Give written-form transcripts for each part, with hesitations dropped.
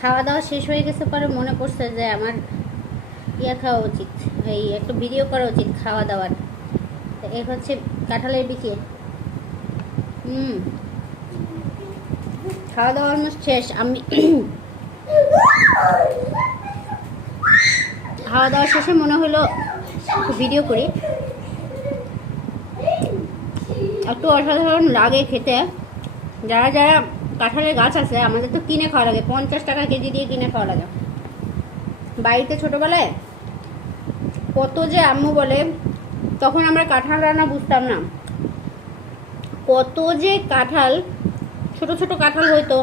খাওয়া দাওয়া শেষ হয়ে গেছে পরে মনে পড়ছে যে আমার খাওয়া উচিত, এই একটা ভিডিও করা উচিত খাওয়া দাওয়ার। এর হচ্ছে কাঁঠালের বিচি। খাওয়া দাওয়া অলমোস্ট শেষ। আমি খাওয়া দাওয়া শেষে মনে হলো ভিডিও করি। একটু অসাধারণ লাগে খেতে। যারা যারা কাঁঠালের গাছ আছে, আমাদের তো কিনে খাওয়া লাগে, 50 টাকা কেজি দিয়ে কিনে খাওয়া লাগে। বাড়িতে ছোটবেলায় কত যে আম্মু বলে, তখন আমরা কাঁঠাল রান্না বুঝতাম না, কত যে কাঁঠাল, ছোট ছোট কাঁঠাল হইতো,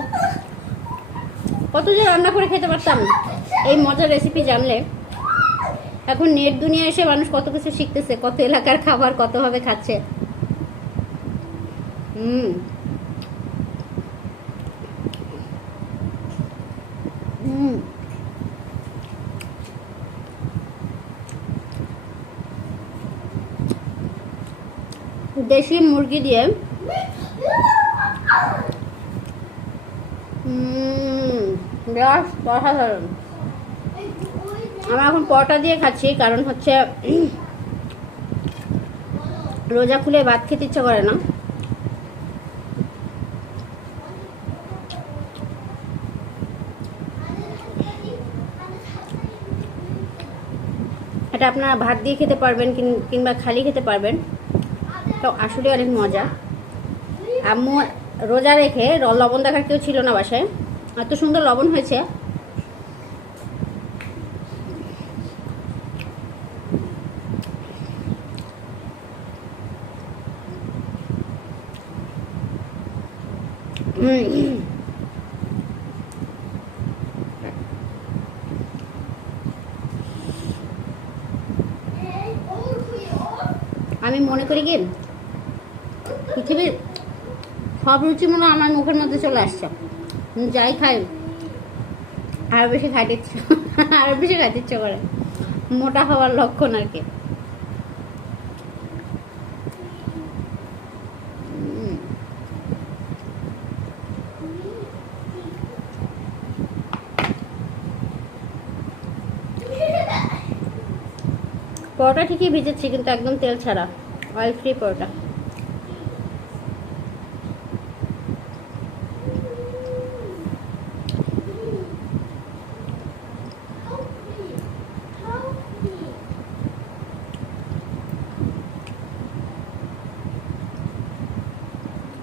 কত যে রান্না করে খেতে পারতাম এই মজার রেসিপি জানলে। এখন নেট দুনিয়া এসে মানুষ কত কিছু শিখতেছে, কত এলাকার খাবার কতভাবে খাচ্ছে। দেশি মুরগি দিয়ে অসাধারণ। আমি এখন পরোটা দিয়ে খাচ্ছি, কারণ হচ্ছে রোজা খুলে ভাত খেতে ইচ্ছা করে না। এটা আপনারা ভাত দিয়ে খেতে পারবেন কিংবা খালি খেতে পারবেন, তো আসলে অনেক মজা। আম্মু রোজা রেখে লবণ দেখার কেউ ছিল না বাসায়, এত সুন্দর লবণ হয়েছে। আমি মনে করি কি, পৃথিবীর সব রুচি মনে আমার মুখের মধ্যে চলে আসছে। যাই খাই আরো বেশি খাইতে ইচ্ছে, আরো বেশি খাইতে ইচ্ছে করে। মোটা হওয়ার লক্ষণ আর কি। পরোটা ঠিকই ভিজেছি, কিন্তু একদম তেল ছাড়া, অয়েল ফ্রি পরোটা।